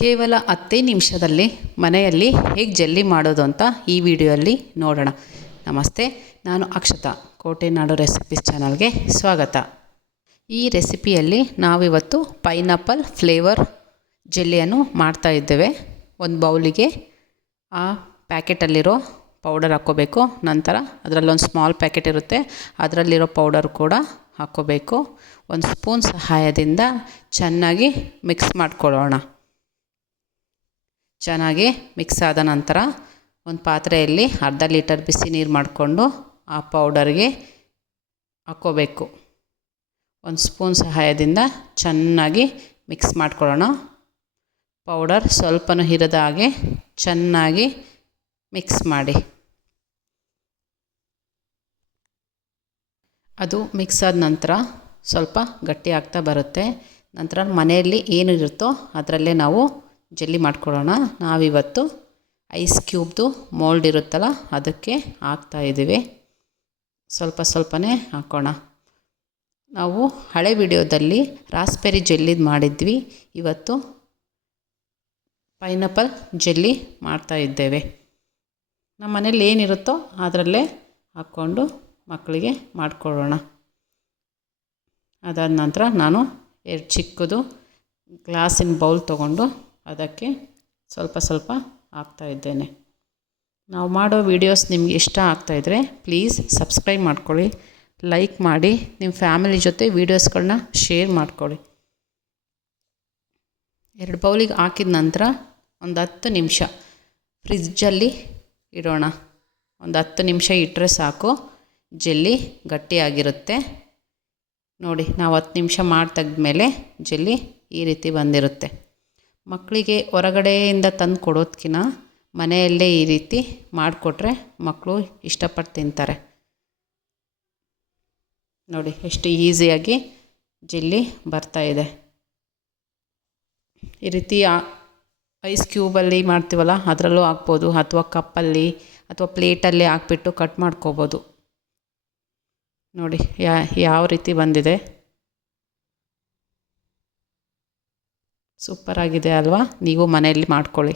ಕೇವಲ 10 ನಿಮಿಷದಲ್ಲಿ ಮನೆಯಲ್ಲಿ ಹೇಗೆ ಜೆಲ್ಲಿ ಮಾಡೋದು ಅಂತ ಈ ವಿಡಿಯೋಯಲ್ಲಿ ನೋಡೋಣ. ನಮಸ್ತೆ, ನಾನು ಅಕ್ಷತಾ. ಕೋಟೆನಾಡು ರೆಸಿಪೀಸ್ ಚಾನಲ್ಗೆ ಸ್ವಾಗತ. ಈ ರೆಸಿಪಿಯಲ್ಲಿ ನಾವಿವತ್ತು ಪೈನಾಪಲ್ ಫ್ಲೇವರ್ ಜೆಲ್ಲಿಯನ್ನು ಮಾಡ್ತಾ ಇದ್ದೇವೆ. ಒಂದು ಬೌಲಿಗೆ ಆ ಪ್ಯಾಕೆಟಲ್ಲಿರೋ ಪೌಡರ್ ಹಾಕ್ಕೋಬೇಕು. ನಂತರ ಅದರಲ್ಲೊಂದು ಸ್ಮಾಲ್ ಪ್ಯಾಕೆಟ್ ಇರುತ್ತೆ, ಅದರಲ್ಲಿರೋ ಪೌಡರ್ ಕೂಡ ಹಾಕ್ಕೋಬೇಕು. ಒಂದು ಸ್ಪೂನ್ ಸಹಾಯದಿಂದ ಚೆನ್ನಾಗಿ ಮಿಕ್ಸ್ ಮಾಡ್ಕೊಳ್ಳೋಣ. ಚೆನ್ನಾಗಿ ಮಿಕ್ಸ್ ಆದ ನಂತರ ಒಂದು ಪಾತ್ರೆಯಲ್ಲಿ ಅರ್ಧ ಲೀಟರ್ ಬಿಸಿ ನೀರು ಮಾಡಿಕೊಂಡು ಆ ಪೌಡರ್ಗೆ ಹಾಕ್ಕೋಬೇಕು. ಒಂದು ಸ್ಪೂನ್ ಸಹಾಯದಿಂದ ಚೆನ್ನಾಗಿ ಮಿಕ್ಸ್ ಮಾಡ್ಕೊಳ್ಳೋಣ. ಪೌಡರ್ ಸ್ವಲ್ಪನೂ ಹಿರಿದ ಹಾಗೆ ಚೆನ್ನಾಗಿ ಮಿಕ್ಸ್ ಮಾಡಿ. ಅದು ಮಿಕ್ಸ್ ಆದ ನಂತರ ಸ್ವಲ್ಪ ಗಟ್ಟಿ ಆಗ್ತಾ ಬರುತ್ತೆ. ನಂತರ ಮನೆಯಲ್ಲಿ ಏನು ಇರುತ್ತೋ ಅದರಲ್ಲೇ ನಾವು ಜೆಲ್ಲಿ ಮಾಡ್ಕೊಳ್ಳೋಣ. ನಾವಿವತ್ತು ಐಸ್ ಕ್ಯೂಬ್ದು ಮೋಲ್ಡ್ ಇರುತ್ತಲ್ಲ ಅದಕ್ಕೆ ಹಾಕ್ತಾಯಿದ್ದೀವಿ. ಸ್ವಲ್ಪನೇ ಹಾಕೋಣ. ನಾವು ಹಳೆ ವಿಡಿಯೋದಲ್ಲಿ ರಾಸ್ಬೆರಿ ಜೆಲ್ಲಿದು ಮಾಡಿದ್ವಿ. ಇವತ್ತು ಪೈನಾಪಲ್ ಜೆಲ್ಲಿ ಮಾಡ್ತಾಯಿದ್ದೇವೆ. ನಮ್ಮ ಮನೇಲಿ ಏನಿರುತ್ತೋ ಅದರಲ್ಲೇ ಹಾಕ್ಕೊಂಡು ಮಕ್ಕಳಿಗೆ ಮಾಡಿಕೊಡೋಣ. ಅದಾದ ನಂತರ ನಾನು ಎರಡು ಚಿಕ್ಕದು ಗ್ಲಾಸಿನ ಬೌಲ್ ತೊಗೊಂಡು ಅದಕ್ಕೆ ಸ್ವಲ್ಪ ಹಾಕ್ತಾಯಿದ್ದೇನೆ. ನಾವು ಮಾಡೋ ವೀಡಿಯೋಸ್ ನಿಮ್ಗೆ ಇಷ್ಟ ಆಗ್ತಾಯಿದ್ರೆ ಪ್ಲೀಸ್ ಸಬ್ಸ್ಕ್ರೈಬ್ ಮಾಡ್ಕೊಳ್ಳಿ, ಲೈಕ್ ಮಾಡಿ, ನಿಮ್ಮ ಫ್ಯಾಮಿಲಿ ಜೊತೆ ವೀಡಿಯೋಸ್ಗಳನ್ನ ಶೇರ್ ಮಾಡ್ಕೊಳ್ಳಿ. 2 ಬೌಲಿಗೆ ಹಾಕಿದ ನಂತರ ಒಂದು 10 ನಿಮಿಷ ಫ್ರಿಜ್ಜಲ್ಲಿ ಇಡೋಣ. ಒಂದು 10 ನಿಮಿಷ ಇಟ್ಟರೆ ಸಾಕು, ಜೆಲ್ಲಿ ಗಟ್ಟಿಯಾಗಿರುತ್ತೆ. ನೋಡಿ, ನಾವು 10 ನಿಮಿಷ ಮಾಡಿ ತೆಗೆದ್ಮೇಲೆ ಜೆಲ್ಲಿ ಈ ರೀತಿ ಬಂದಿರುತ್ತೆ. ಮಕ್ಕಳಿಗೆ ಹೊರಗಡೆಯಿಂದ ತಂದು ಕೊಡೋದಕ್ಕಿಂತ ಮನೆಯಲ್ಲೇ ಈ ರೀತಿ ಮಾಡಿಕೊಟ್ರೆ ಮಕ್ಕಳು ಇಷ್ಟಪಟ್ಟು ತಿಂತಾರೆ. ನೋಡಿ ಎಷ್ಟು ಈಸಿಯಾಗಿ ಜೆಲ್ಲಿ ಬರ್ತಾಯಿದೆ. ಈ ರೀತಿ ಐಸ್ ಕ್ಯೂಬಲ್ಲಿ ಮಾಡ್ತೀವಲ್ಲ ಅದರಲ್ಲೂ ಹಾಕ್ಬೋದು, ಅಥವಾ ಕಪ್ಪಲ್ಲಿ ಅಥವಾ ಪ್ಲೇಟಲ್ಲಿ ಹಾಕ್ಬಿಟ್ಟು ಕಟ್ ಮಾಡ್ಕೋಬೋದು. ನೋಡಿ ಯಾವ ರೀತಿ ಬಂದಿದೆ. ಸೂಪರಾಗಿದೆ ಅಲ್ವಾ? ನೀವು ಮನೆಯಲ್ಲಿ ಮಾಡ್ಕೊಳ್ಳಿ.